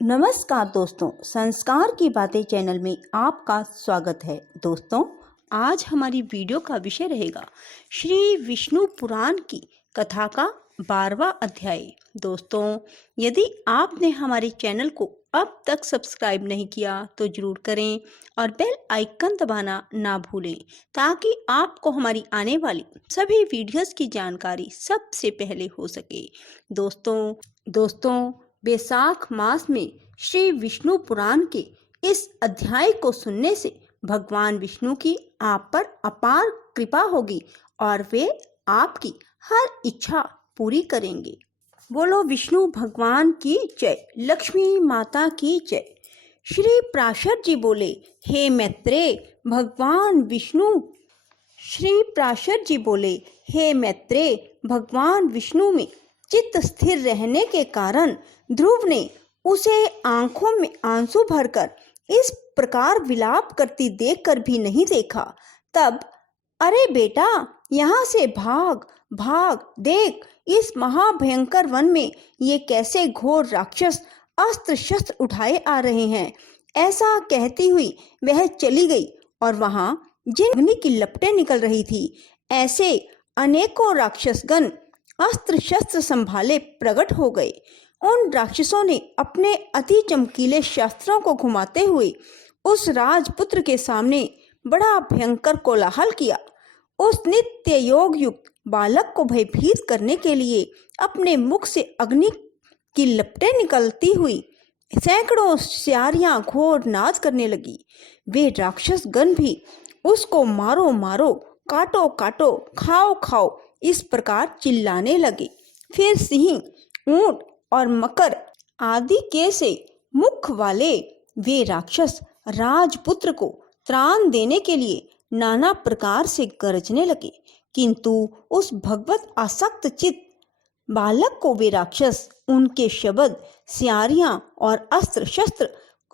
नमस्कार दोस्तों, संस्कार की बातें चैनल में आपका स्वागत है। दोस्तों, आज हमारी वीडियो का विषय रहेगा श्री विष्णु पुराण की कथा का 12वां अध्याय। दोस्तों, यदि आपने हमारे चैनल को अब तक सब्सक्राइब नहीं किया तो जरूर करें और बेल आइकन दबाना ना भूलें ताकि आपको हमारी आने वाली सभी वीडियोस की जानकारी सबसे पहले हो सके। दोस्तों बैसाख मास में श्री विष्णु पुराण के इस अध्याय को सुनने से भगवान विष्णु की आप पर अपार कृपा होगी और वे आपकी हर इच्छा पूरी करेंगे। बोलो विष्णु भगवान की जय, लक्ष्मी माता की जय। श्री प्राशर जी बोले, हे मैत्रेय, भगवान विष्णु श्री प्राशर जी बोले, हे मैत्रेय, भगवान विष्णु में चित्त स्थिर रहने के कारण ध्रुव ने उसे आंखों में आंसू भरकर इस प्रकार विलाप करती देखकर भी नहीं देखा। तब, अरे बेटा, यहाँ से भाग भाग, देख इस महाभयंकर वन में ये कैसे घोर राक्षस अस्त्र शस्त्र उठाए आ रहे हैं। ऐसा कहती हुई वह चली गई और वहां जिन अग्नि की लपटें निकल रही थी, ऐसे अनेकों राक्षसगण अस्त्र शस्त्र संभाले प्रकट हो गए। उन राक्षसों ने अपने अति चमकीले शस्त्रों को घुमाते हुए उस राजपुत्र के सामने बड़ा भयंकर कोलाहल किया। उस नित्य योग युक्त बालक को भयभीत करने के लिए अपने मुख से अग्नि की लपटें निकलती हुई सैकड़ों स्यारियां घोर नाच करने लगी। वे राक्षस गण भी उसको मारो मारो, काटो काटो, खाओ खाओ इस प्रकार चिल्लाने लगे। फिर सिंह, ऊंट और मकर आदि के से मुख वाले वे राक्षस राजपुत्र को त्राण देने के लिए नाना प्रकार से गरजने लगे, किंतु उस भगवत आसक्त चित्त बालक को वे राक्षस उनके शब्द, स्यारियां और अस्त्र शस्त्र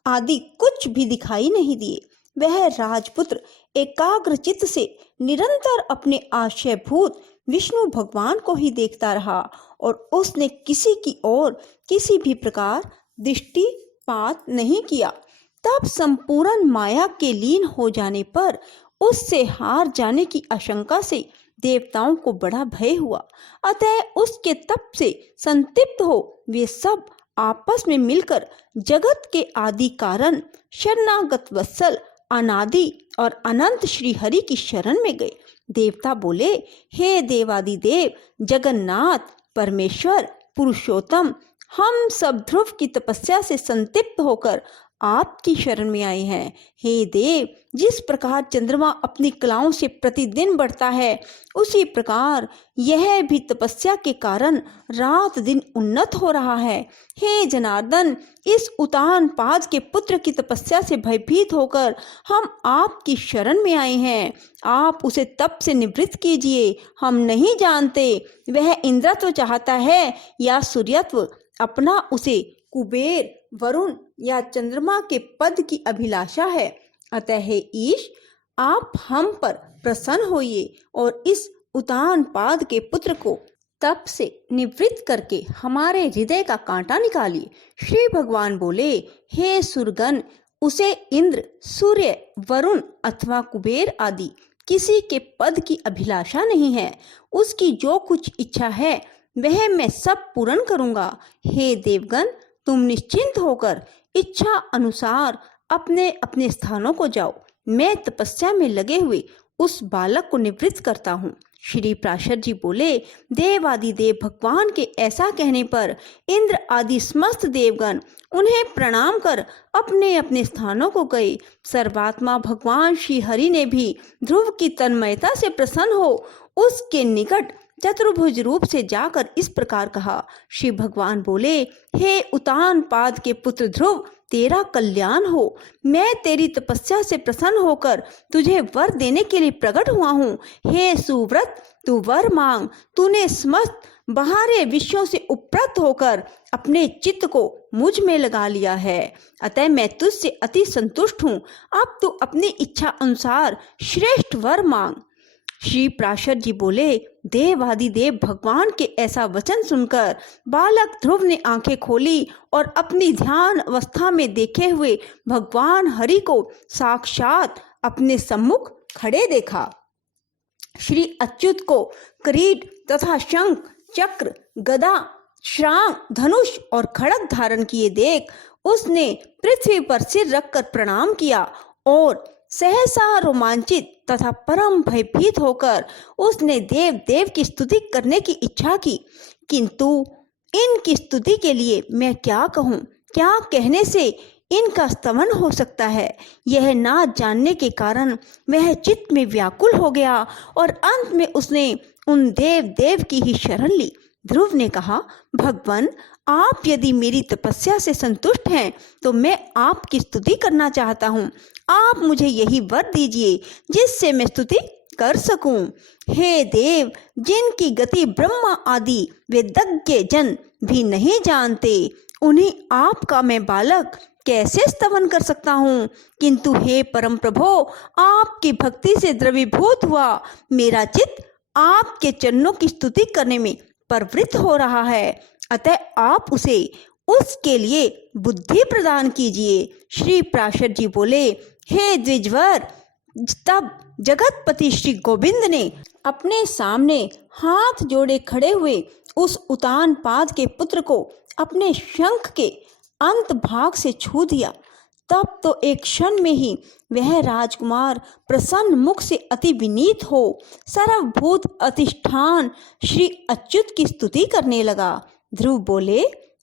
आदि कुछ भी दिखाई नहीं दिए। वह राजपुत्र एकाग्र चित्त से निरंतर अपने आशयभूत विष्णु भगवान को ही देखता रहा और उसने किसी की ओर किसी भी प्रकार दृष्टिपात नहीं किया। तब संपूर्ण माया के लीन हो जाने पर उससे हार जाने की आशंका से देवताओं को बड़ा भय हुआ। अतः उसके तप से संतप्त हो वे सब आपस में मिलकर जगत के आदि कारण शरणागत वत्सल अनादि और अनंत श्री हरि की शरण में गए। देवता बोले, हे देवादिदेव, जगन्नाथ, परमेश्वर, पुरुषोत्तम, हम सब ध्रुव की तपस्या से संतप्त होकर आपकी शरण में आए हैं। हे देव, जिस प्रकार चंद्रमा अपनी कलाओं से प्रतिदिन बढ़ता है, उसी प्रकार यह भी तपस्या के कारण रात दिन उन्नत हो रहा है। हे जनार्दन, इस उतान पाद के पुत्र की तपस्या से भयभीत होकर हम आपकी शरण में आए हैं। आप उसे तप से निवृत्त कीजिए। हम नहीं जानते वह इंद्रत्व चाहता है या सूर्यत्व। अपना उसे कुबेर, वरुण या चंद्रमा के पद की अभिलाषा है। अतः हे ईश, आप हम पर प्रसन्न होइए और इस उतान पाद के पुत्र को तप से निवृत्त करके हमारे हृदय का कांटा निकालिए। श्री भगवान बोले, हे सुरगण, उसे इंद्र, सूर्य, वरुण अथवा कुबेर आदि किसी के पद की अभिलाषा नहीं है। उसकी जो कुछ इच्छा है वह मैं सब पूर्ण करूंगा। हे देवगण, तुम निश्चिंत होकर इच्छा अनुसार अपने अपने स्थानों को जाओ। मैं तपस्या में लगे हुए उस बालक को निवृत्त करता हूँ। श्री प्राशर जी बोले, देवादिदेव भगवान के ऐसा कहने पर इंद्र आदि समस्त देवगण उन्हें प्रणाम कर अपने अपने स्थानों को गए। सर्वात्मा भगवान श्री हरि ने भी ध्रुव की तन्मयता से प्रसन्न हो उसके निकट चतुर्भुज रूप से जाकर इस प्रकार कहा। श्री भगवान बोले, हे उतान पाद के पुत्र ध्रुव, तेरा कल्याण हो। मैं तेरी तपस्या से प्रसन्न होकर तुझे वर देने के लिए प्रकट हुआ हूँ। हे सुव्रत, तू वर मांग। तूने समस्त बाहरी विषयों से उपरत होकर अपने चित्त को मुझ में लगा लिया है, अतः मैं तुझसे अति संतुष्ट हूँ। अब तू अपनी इच्छा अनुसार श्रेष्ठ वर मांग। श्री प्राशर जी बोले, देवादिदेव भगवान के ऐसा वचन सुनकर बालक ध्रुव ने आंखें खोली और अपनी ध्यान अवस्था में देखे हुए भगवान हरि को साक्षात अपने सम्मुख खड़े देखा। श्री अच्युत को किरीट तथा शंख, चक्र, गदा, श्रांग, धनुष और खड़ग धारण किए देख उसने पृथ्वी पर सिर रखकर प्रणाम किया और सहसा रोमांचित तथा परम भयभीत होकर उसने देव देव की स्तुति करने की इच्छा की। किंतु इनकी स्तुति के लिए मैं क्या कहूँ, क्या कहने से इनका स्तमन हो सकता है, यह ना जानने के कारण वह चित्त में व्याकुल हो गया और अंत में उसने उन देव देव की ही शरण ली। ध्रुव ने कहा, भगवान, आप यदि मेरी तपस्या से संतुष्ट हैं तो मैं आपकी स्तुति करना चाहता हूँ। आप मुझे यही वर दीजिए जिससे मैं स्तुति कर सकूं। हे देव, जिनकी गति ब्रह्मा आदि वेदज्ञ जन भी नहीं जानते, उन्हीं आपका मैं बालक कैसे स्तवन कर सकता हूँ। किंतु हे परम प्रभो, आपकी भक्ति से द्रवीभूत हुआ मेरा चित्त आपके चरणों की स्तुति करने में प्रवृत्त हो रहा है, अतः आप उसे उसके लिए बुद्धि प्रदान कीजिए। श्री प्राशर जी बोले, हे द्विजवर, तब जगतपति श्री गोविंद ने अपने सामने हाथ जोड़े खड़े हुए उस उतान पाद के पुत्र को अपने शंख के अंत भाग से छू दिया। तब तो एक क्षण में ही वह राजकुमार प्रसन्न मुख से अति विनीत हो सर्वभूत अधिष्ठान श्री अच्युत की स्तुति करने लगा। ध्रुव बोले,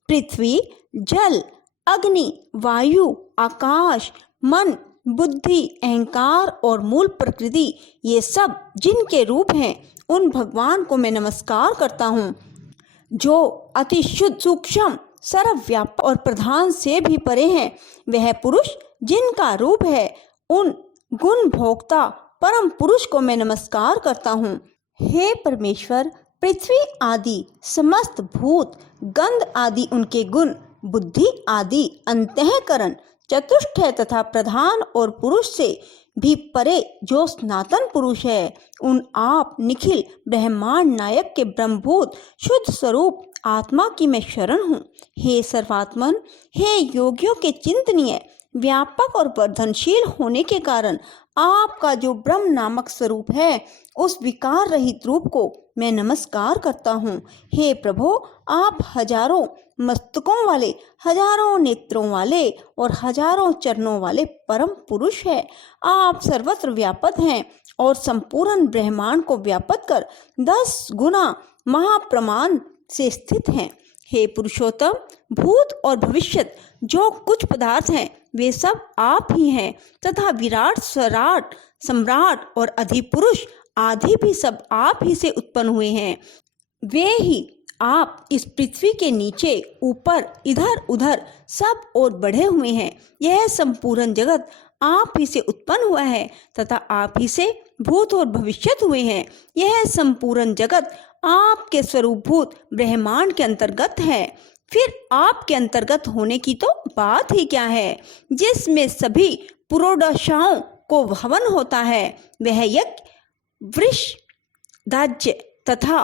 पृथ्वी, जल, अग्नि, वायु, आकाश, मन, बुद्धि, अहंकार और मूल प्रकृति, ये सब जिनके रूप हैं, उन भगवान को मैं नमस्कार करता हूँ जो अति शुद्ध, सूक्ष्म, सर्वव्यापक और प्रधान से भी परे हैं। वह पुरुष जिनका रूप है, उन गुण भोक्ता परम पुरुष को मैं नमस्कार करता हूँ। हे परमेश्वर, पृथ्वी आदि समस्त भूत, गंध आदि उनके गुण, बुद्धि आदि अंतःकरण चतुष्ट है तथा प्रधान और पुरुष से भी परे जो सनातन पुरुष है, उन आप निखिल ब्रह्मांड नायक के ब्रह्मभूत शुद्ध स्वरूप आत्मा की मैं शरण हूँ। हे सर्वात्मन, हे योगियों के चिंतनीय, व्यापक और वर्धनशील होने के कारण आपका जो ब्रह्म नामक स्वरूप है, उस विकार रहित रूप को मैं नमस्कार करता हूँ। हे प्रभो, आप हजारों मस्तकों वाले, हजारों नेत्रों वाले और हजारों चरणों वाले परम पुरुष है। आप सर्वत्र व्यापक हैं और संपूर्ण ब्रह्मांड को व्यापक कर 10 गुना महाप्रमाण से स्थित हैं। हे पुरुषोत्तम, भूत और भविष्यत जो कुछ पदार्थ हैं, वे सब आप ही हैं तथा विराट, स्वराट, सम्राट और अधिपुरुष आदि भी सब आप ही से उत्पन्न हुए हैं। वे ही आप इस पृथ्वी के नीचे, ऊपर, इधर उधर सब ओर बढ़े हुए हैं। यह संपूर्ण जगत आप ही से उत्पन्न हुआ है तथा आप ही से भूत और भविष्यत हुए हैं। यह संपूर्ण जगत आपके स्वरूपभूत ब्रह्मांड के अंतर्गत है। फिर आपके अंतर्गत होने की तो बात ही क्या है। जिसमें सभी पुरोडाशाओं को हवन होता है, वह यज्ञ, वृष, दाज्य तथा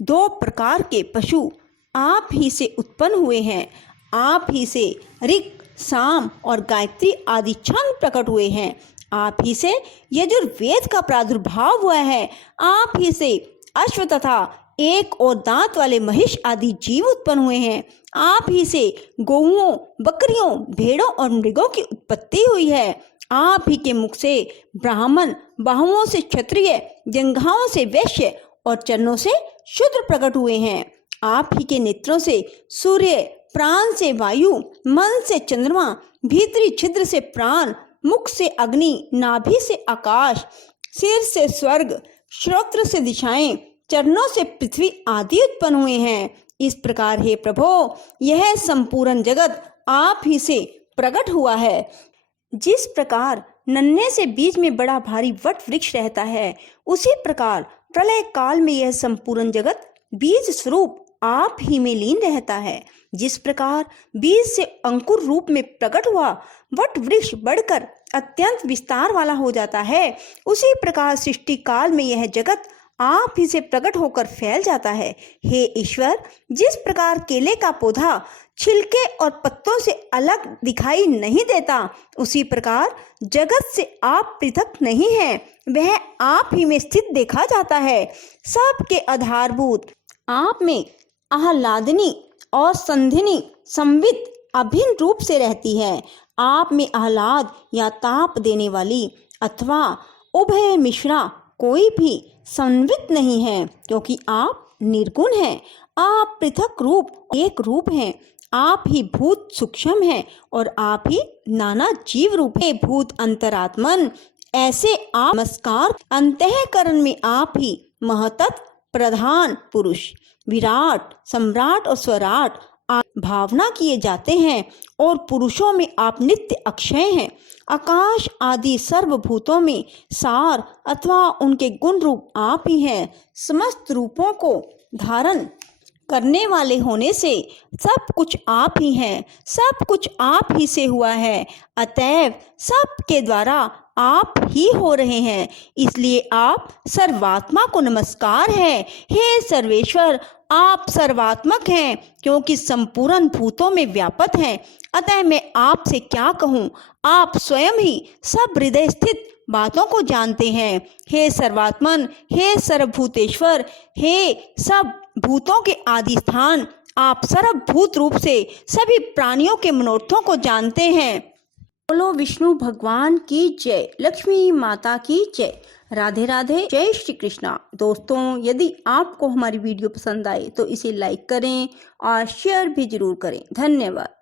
2 प्रकार के पशु आप ही से उत्पन्न हुए हैं। आप ही से ऋक्, साम और गायत्री आदि छंद प्रकट हुए हैं। आप ही से यजुर्वेद का प्रादुर्भाव हुआ है। आप ही से अश्व तथा 1 और दांत वाले महिष आदि जीव उत्पन्न हुए हैं। आप ही से गौओं, बकरियों, भेड़ों और मृगों की उत्पत्ति हुई है। आप ही के मुख से ब्राह्मण, बाहुओं से क्षत्रिय, जंघाओं से वैश्य और चरणों से शूद्र प्रकट हुए हैं। आप ही के नेत्रों से सूर्य, प्राण से वायु, मन से चंद्रमा, भीतरी छिद्र से प्राण, मुख से अग्नि, नाभि से आकाश, सिर से स्वर्ग, श्रोत्र से दिशाएं, चरणों से पृथ्वी आदि उत्पन्न हुए हैं। इस प्रकार हे प्रभो, यह संपूर्ण जगत आप ही से प्रकट हुआ है। जिस प्रकार नन्हे से बीज में बड़ा भारी वट वृक्ष रहता है, उसी प्रकार प्रलय काल में यह संपूर्ण जगत बीज स्वरूप आप ही में लीन रहता है। जिस प्रकार बीज से अंकुर रूप में प्रकट हुआ वट वृक्ष बढ़कर अत्यंत विस्तार वाला हो जाता है, उसी प्रकार सृष्टि काल में यह जगत आप ही से प्रकट होकर फैल जाता है। हे ईश्वर, जिस प्रकार केले का पौधा छिलके और पत्तों से अलग दिखाई नहीं देता, उसी प्रकार जगत से आप पृथक नहीं हैं, वह आप ही में स्थित देखा जाता है। सबके आधारभूत आप में आह्लादनी और संधिनी संवित अभिन्न रूप से रहती है। आप में आह्लाद या ताप देने वाली अथवा उभय मिश्रा कोई भी संवित नहीं है, क्योंकि आप निर्गुण हैं। आप पृथक रूप एक रूप हैं। आप ही भूत सूक्ष्म हैं और आप ही नाना जीव रूप हैं। भूत अंतरात्मन, ऐसे आप नमस्कार अंतःकरण में आप ही महतत्व प्रधान पुरुष, विराट, सम्राट और स्वराट आप भावना किए जाते हैं, और पुरुषों में आप नित्य अक्षय हैं। आकाश आदि सर्वभूतों में सार अथवा उनके गुण रूप आप ही हैं। समस्त रूपों को धारण करने वाले होने से सब कुछ आप ही हैं, सब कुछ आप ही से हुआ है, अतएव सब के द्वारा आप ही हो रहे हैं, इसलिए आप सर्वात्मा को नमस्कार है। हे सर्वेश्वर, आप सर्वात्मक हैं, क्योंकि संपूर्ण भूतों में व्यापक हैं। अतः मैं आपसे क्या कहूँ, आप स्वयं ही सब हृदय स्थित बातों को जानते हैं। हे सर्वात्मन, हे सर्वभूतेश्वर, हे सब भूतों के आदि स्थान, आप सर्वभूत रूप से सभी प्राणियों के मनोरथों को जानते हैं। बोलो विष्णु भगवान की जय, लक्ष्मी माता की जय। राधे राधे, जय श्री कृष्णा। दोस्तों, यदि आपको हमारी वीडियो पसंद आए तो इसे लाइक करें और शेयर भी जरूर करें। धन्यवाद।